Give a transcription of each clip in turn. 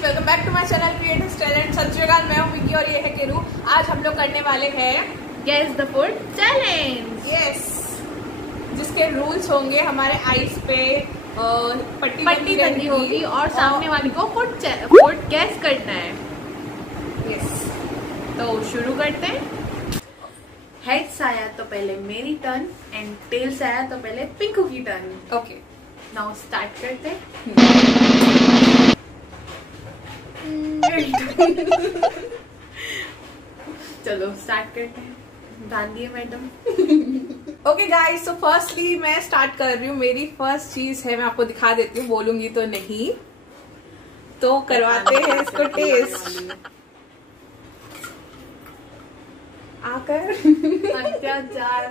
Guys, welcome back to my channel creative talent. सत श्री अकाल, मैं हूं विकी और ये है केरू। आज हम लोग करने वाले हैं guess the food challenge. Yes, जिसके रूल्स होंगे हमारे आईज पे पट्टी बंदी होगी और सामने वाले को फूड गेस करना है। यस, तो शुरू करते हैं। हेड्स आया तो पहले मेरी टर्न एंड टेल्स आया तो पहले पिंकू की टर्न। ओके, नाउ स्टार्ट करते हैं। चलो स्टार्ट करते हैं। ध्यान दिए मैडम। ओके गाइस, तो फर्स्टली मैं स्टार्ट कर रही हूँ। मेरी फर्स्ट चीज है, मैं आपको दिखा देती हूँ, बोलूंगी तो नहीं, तो करवाते हैं इसको टेस्ट। आकर अत्याचार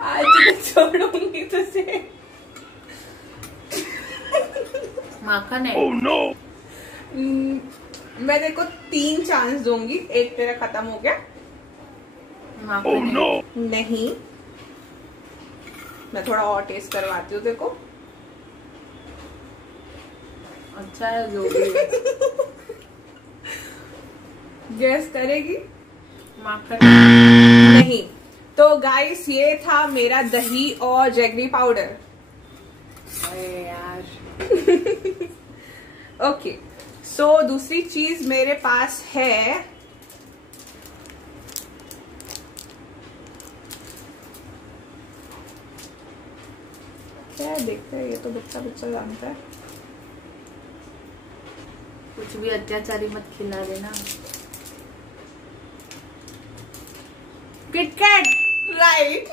आज मैं छोड़ूंगी तुझे। माखन है। Oh no! मैं देखो 3 चांस दूंगी, एक तेरा खत्म हो गया। माखन Oh no! नहीं, मैं थोड़ा और टेस्ट करवाती हूँ। देखो अच्छा है जो भी है। गैस करेगी? माखन नहीं। तो गाइस, ये था मेरा दही और जैगरी पाउडर। अरे यार। ओके, सो दूसरी चीज मेरे पास है क्या है, देखते हैं। ये तो बच्चा बच्चा जानता है। कुछ भी अत्याचारी मत खिला देना। किटकैट। राइट।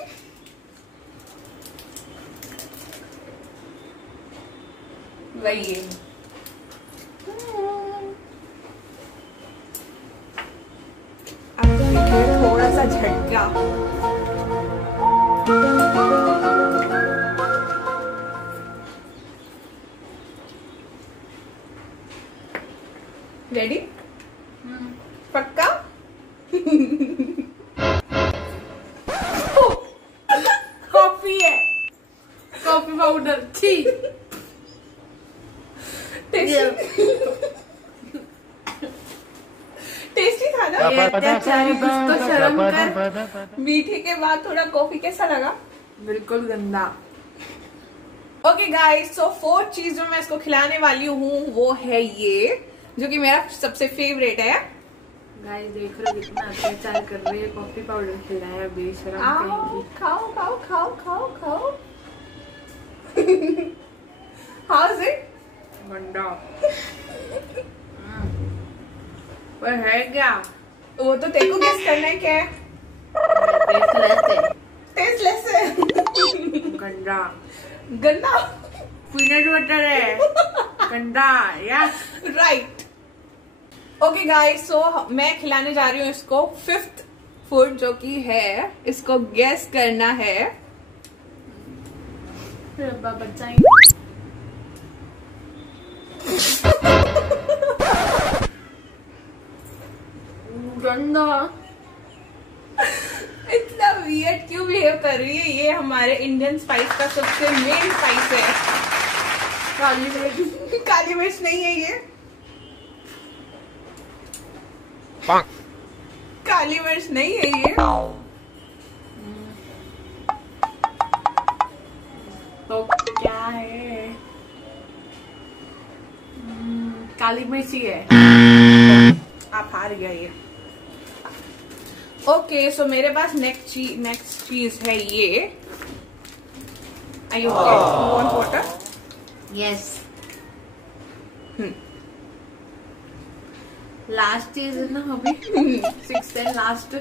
वही है। अब देखिए थोड़ा सा झटका। रेडी? पक्का? कॉफी है। Coffee powder. छी। टेस्टी था ना? अत्याचारी, कुछ तो शर्म कर। मीठे के बाद थोड़ा कॉफी कैसा लगा? बिल्कुल गंदा। ओके गाइस, सो 4th चीज जो मैं इसको खिलाने वाली हूँ वो है ये, जो कि मेरा सबसे फेवरेट है। गाइस देख रहे हो कितना अत्याचार कर रही है। कॉफी पाउडर खिलाया बेशरम कहीं की। खाओ खाओ खाओ खाओ खाओ। How is it? गंदा। पर है क्या? वो तो तेरे को गेस करना है क्या है। टेस्टलेस है। गंदा। गंदा। पीनट बटर है। गंदा या राइट। ओके गाइस, सो मैं खिलाने जा रही हूँ इसको 5th फूड, जो कि है, इसको गेस करना है। बच्चा ही। गंदा। इतना वियर्ड क्यों बिहेव कर रही है? ये हमारे इंडियन स्पाइस का सबसे मेन स्पाइस है। काली मिर्च। काली मिर्च नहीं है ये। काली मिर्च नहीं है ये। तो क्या है? काली मिर्च ही है। आप हार गया ये। ओके, सो मेरे पास नेक्स्ट चीज है ये। Are you okay? You want water? Yes. Last चीज है ना अभी। 6th and last.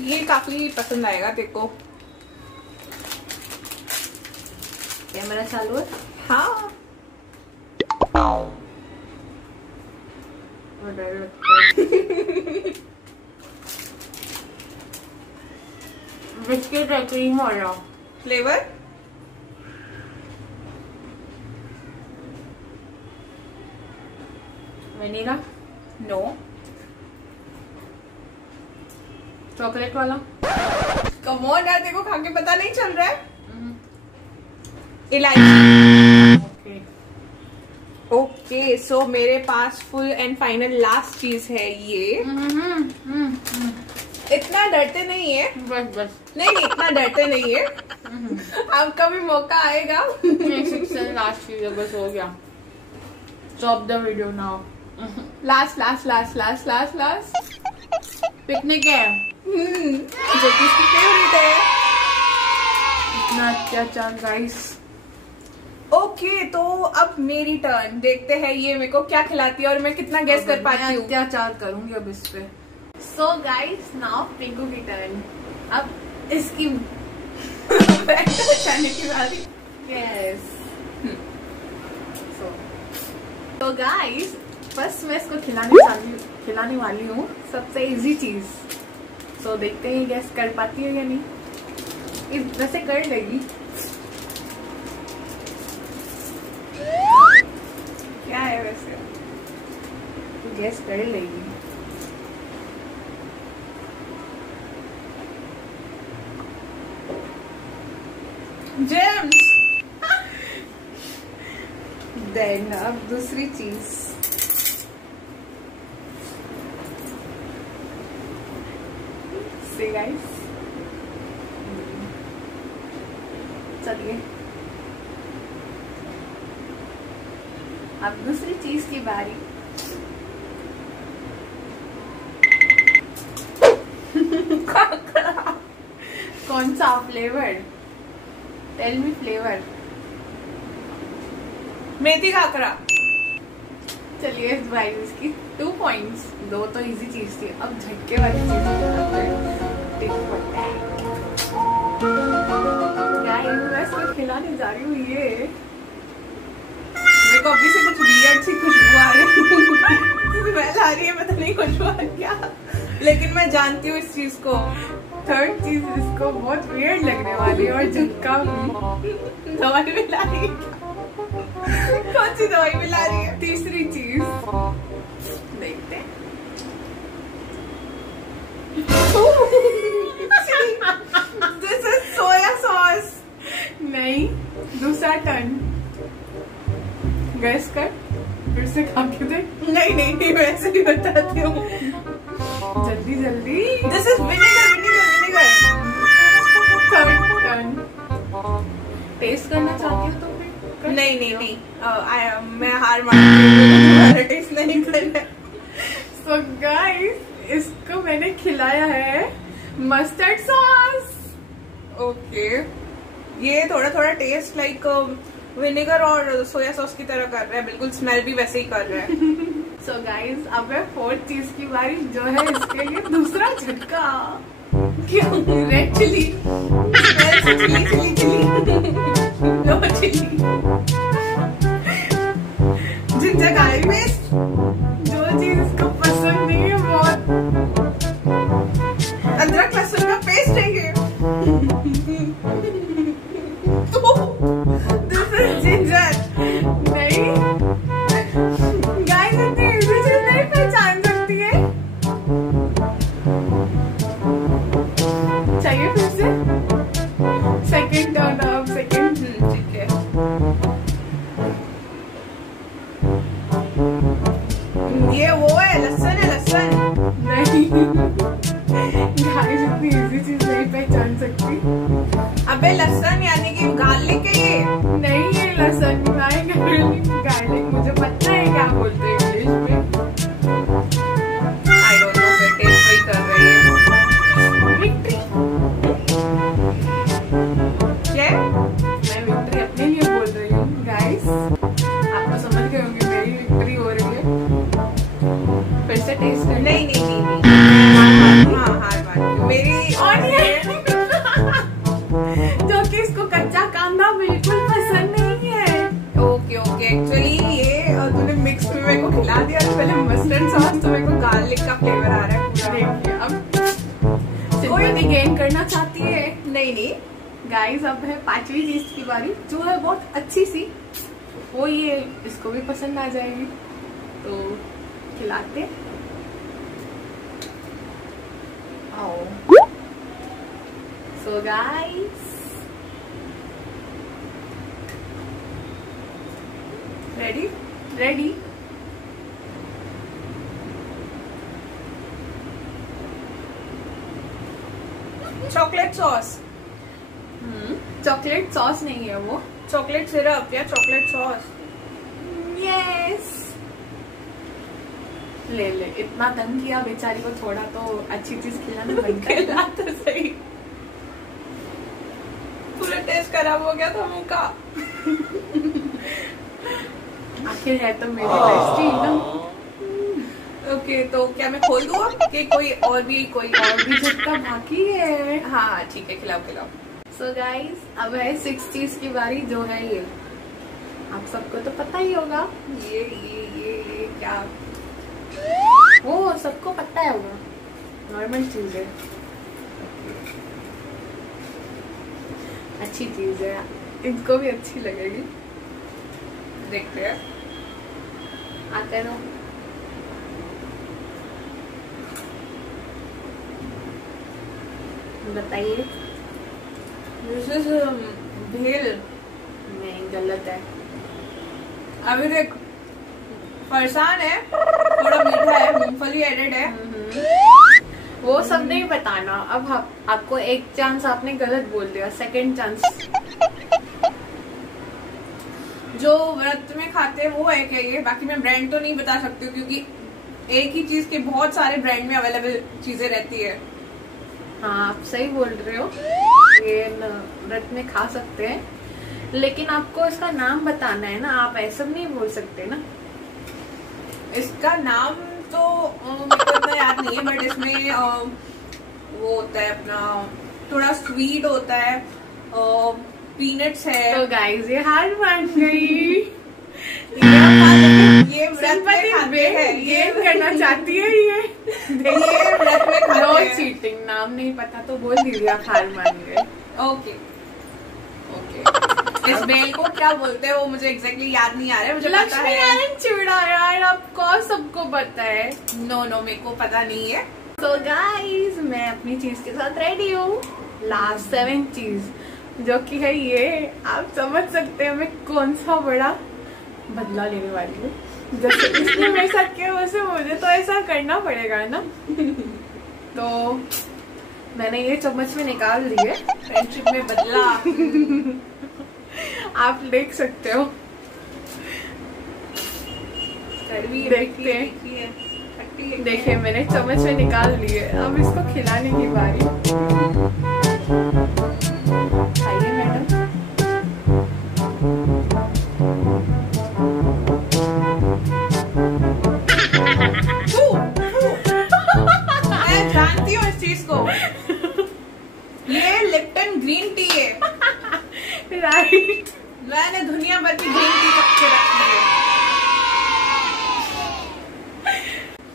ये काफी पसंद आएगा तेरे को। कैमरा चालू है। हाँ। डर लगता है। बिस्किट है, क्रीम वाला फ्लेवर। वेनिला। नो। चॉकलेट वाला। कम ऑन यार, देखो खा के पता नहीं चल रहा है। इलायची। ओके सो मेरे पास फुल एंड फाइनल लास्ट चीज है ये। इतना डरते नहीं है, बस नहीं इतना डरते नहीं है। आपका भी मौका आएगा। लास्ट चीज है, बस हो गया। Stop the video now. Last last last last last last picnic है जो कि इसकी फेवरेट है। इतना अत्याचार गाइस। ओके तो अब मेरी टर्न। देखते हैं ये मेरे को क्या खिलाती है और मैं कितना गेस कर पाती हूँ। अत्याचार करूंगी अब इस पे। सो गाइस नाउ पिंकू की टर्न। अब इसकी बचाने की बारी। यस। तो गाइस फर्स्ट मैं इसको खिलाने वाली हूँ सबसे इजी चीज। सो देखते हैं गैस कर पाती है या नहीं। वैसे कर लेगी। क्या है वैसे? गैस कर लेगी। जेम्स। देन अब दूसरी चीज। See guys, चलिए अब दूसरी चीज की बारी। कौन सा फ्लेवर? Tell me flavour. मेथी काकरा। चलिए इस बारी इसकी 2 पॉइंट्स। 2 तो इजी चीज थी, अब झटके वाली चीज। मैं इसको खिलाने जा रही हूँ। ये मेरे को अभी से कुछ वियर्ड सी खुशबू आ रही है। स्मेल आ रही है, पता नहीं खुशबू आ क्या, लेकिन मैं जानती हूँ इस चीज को। थर्ड चीज इसको बहुत वियर्ड लगने वाली है और झटका भी। दवाई मिला रही है? कौन सी दवाई मिला रही है? तीसरी चीज देखते हैं। This is soya sauce. नहीं, दूसरा टर्न। गैस कर, फिर से खा के देख। नहीं वैसे ही बताती हूँ। जल्दी जल्दी। This is vinegar vinegar. Third turn. Taste करना चाहती हो तो फिर नहीं मैं हार मानती हूँ। टेस्ट नहीं करना। सो गाइस इसको मैंने खिलाया है मस्टर्ड सॉस। ओके ये थोड़ा थोड़ा टेस्ट लाइक विनेगर और सोया सॉस की तरह कर रहा है, बिल्कुल स्मेल भी वैसे ही कर रहा है। सो गाइस अब है फोर्थ चीज की बारी, जो है इसके लिए दूसरा झटका। क्यों? Red chilli. स्मेल से chilli chilli chilli. No chilli. Ginger garlic paste. जो चीज इसको पसंद नहीं है बहुत। अदरक लहसुन का पेस्ट है ये। This is ginger. नहीं गाइस इतनी इजी चीज नहीं पहचान सकती है। चाहिए फिर से सेकंड टर्न। अब सेकंड। ठीक है। ये वो है लहसुन। नहीं गाइस इतनी इजी चीज नहीं पहचान सकती। अबे लहसुन यानी कि गार्लिक है ये। नहीं ये लहसुन गार्लिक मुझे पता है क्या बोलते हैं इंग्लिश में। आई डोंट नो, फिर टेस्ट वही कर रही है। विक्ट्री। क्या? मैं विक्ट्री अपने लिए बोल रही हूँ गाइस। आप तो समझ गए होंगे मेरी विक्ट्री हो रही है। फिर से टेस्ट कर। नहीं हार मान मेरी ऑनियन। जो कि इसको कच्चा कांदा बिल्कुल पसंद नहीं है। ओके एक्चुअली ये तूने मिक्स में मेरे को खिला दिया था पहले मस्टर्ड सॉस, तो मेरे को गार्लिक का फ्लेवर आ रहा है पूरा। देखिए अब सिंपैथी गेन करना चाहती है। नहीं गाइस अब है पांचवी चीज की बारी, जो है बहुत अच्छी सी। वो ये इसको भी पसंद आ जाएगी, तो खिलाते। आओ So guys, ready? Chocolate sauce. Chocolate sauce नहीं है वो, चॉकलेट सिरप या चॉकलेट सॉस। यस। ले इतना तंग किया बेचारी को, थोड़ा तो अच्छी चीज खिलाना बनता है। खिला तो सही, पूरा टेस्ट खराब हो गया था मुंह का। आखिर है तो मेरी बेस्टी ना। ओके, तो क्या मैं खोल दूँ कि कोई और भी झटका बाकी है। हाँ ठीक है, खिलाओ। सो गाइस, अब है 6 चीज की बारी, जो है ये। आप सबको तो पता ही होगा। ये क्या, वो सबको पता है होगा, नॉर्मल चीज है, अच्छी चीज है, इनको भी अच्छी लगेगी। देखते हैं। आते रहो। बताइए। दिस इज भेल। नहीं, गलत है। अभी देख, फरसान है, थोड़ा मीठा है, मूंगफली एडेड है। वो सब नहीं बताना। अब आपको एक चांस, आपने गलत बोल दिया, सेकंड चांस। जो व्रत में खाते हैं वो है क्या ये? बाकी मैं ब्रांड तो नहीं बता सकती हूँ, क्योंकि एक ही चीज के बहुत सारे ब्रांड में अवेलेबल चीजें रहती है। हाँ, आप सही बोल रहे हो, ये व्रत में खा सकते हैं, लेकिन आपको इसका नाम बताना है ना, आप ऐसा नहीं बोल सकते ना। इसका नाम तो मेरे को इतना याद नहीं है, बट इसमें वो होता है अपना, थोड़ा स्वीट होता है, पीनट्स है। तो गाइस, ये हार मान गई। ये व्रत में खाते हैं, ये करना चाहती है ये व्रत में खाते नो हैं। चीटिंग। नाम नहीं पता तो बोल दीजिए, आप हार मान गए। ओके। इस बेल को क्या बोलते हैं वो मुझे एग्जैक्टली याद नहीं आ रहा है। मुझे पता है लक्ष्मीनारायण चिवड़ा, यार आपको सबको पता है। नो मेरे को पता नहीं है। तो गाइस, मैं अपनी चीज के साथ रेडी हूँ। लास्ट 7 चीज, जो कि है ये। आप समझ सकते हैं मैं कौन सा बड़ा बदला लेने वाली हूँ। जैसे इसने मेरे साथ किया, वैसे मुझे तो ऐसा करना पड़ेगा ना। तो मैंने ये चम्मच में निकाल लिए। फ्रेंडशिप में बदला। आप देख सकते हो। देखते हैं। देखिए, मैंने चम्मच में निकाल लिए। अब इसको खिलाने की बारी। खाइए मैडम। मैं जानती हूँ इस चीज को। ये लिप्टन ग्रीन टी है। राइट। मैंने दुनिया भर की ग्रीन टी तक के रखी है।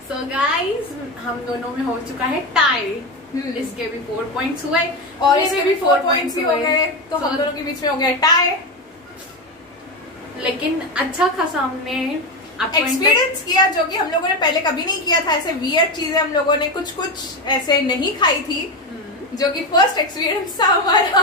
सो गाइस, हम दोनों में हो चुका है टाई। इसके भी 4 पॉइंट्स हुए और इसके भी 4 पॉइंट्स ही हो गए, तो हम दोनों के बीच में हो गया टाई। लेकिन अच्छा खासा हमने एक्सपीरियंस किया, जो कि हम लोगों ने पहले कभी नहीं किया था। ऐसे वियर्ड चीजें हम लोगों ने कुछ ऐसे नहीं खाई थी, जो कि फर्स्ट एक्सपीरियंस था हमारा।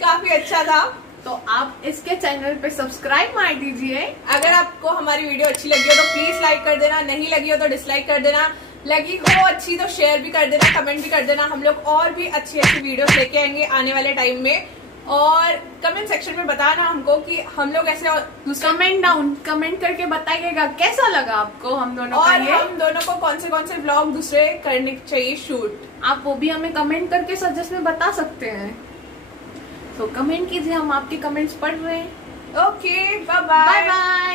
काफी अच्छा था। तो आप इसके चैनल पे सब्सक्राइब मार दीजिए। अगर आपको हमारी वीडियो अच्छी लगी हो तो प्लीज लाइक कर देना, नहीं लगी हो तो डिसलाइक कर देना, लगी हो अच्छी तो शेयर भी कर देना, कमेंट भी कर देना। हम लोग और भी अच्छी वीडियोस लेके आएंगे आने वाले टाइम में। और कमेंट सेक्शन में बताना हमको कि हम लोग ऐसे कमेंट करके बताइएगा कैसा लगा आपको हम दोनों का ये। हम दोनों को कौन से व्लॉग दूसरे करने चाहिए शूट, आप वो भी हमें कमेंट करके सजेस्ट में बता सकते हैं। तो कमेंट कीजिए, हम आपके कमेंट्स पढ़ रहे हैं। Okay, bye bye.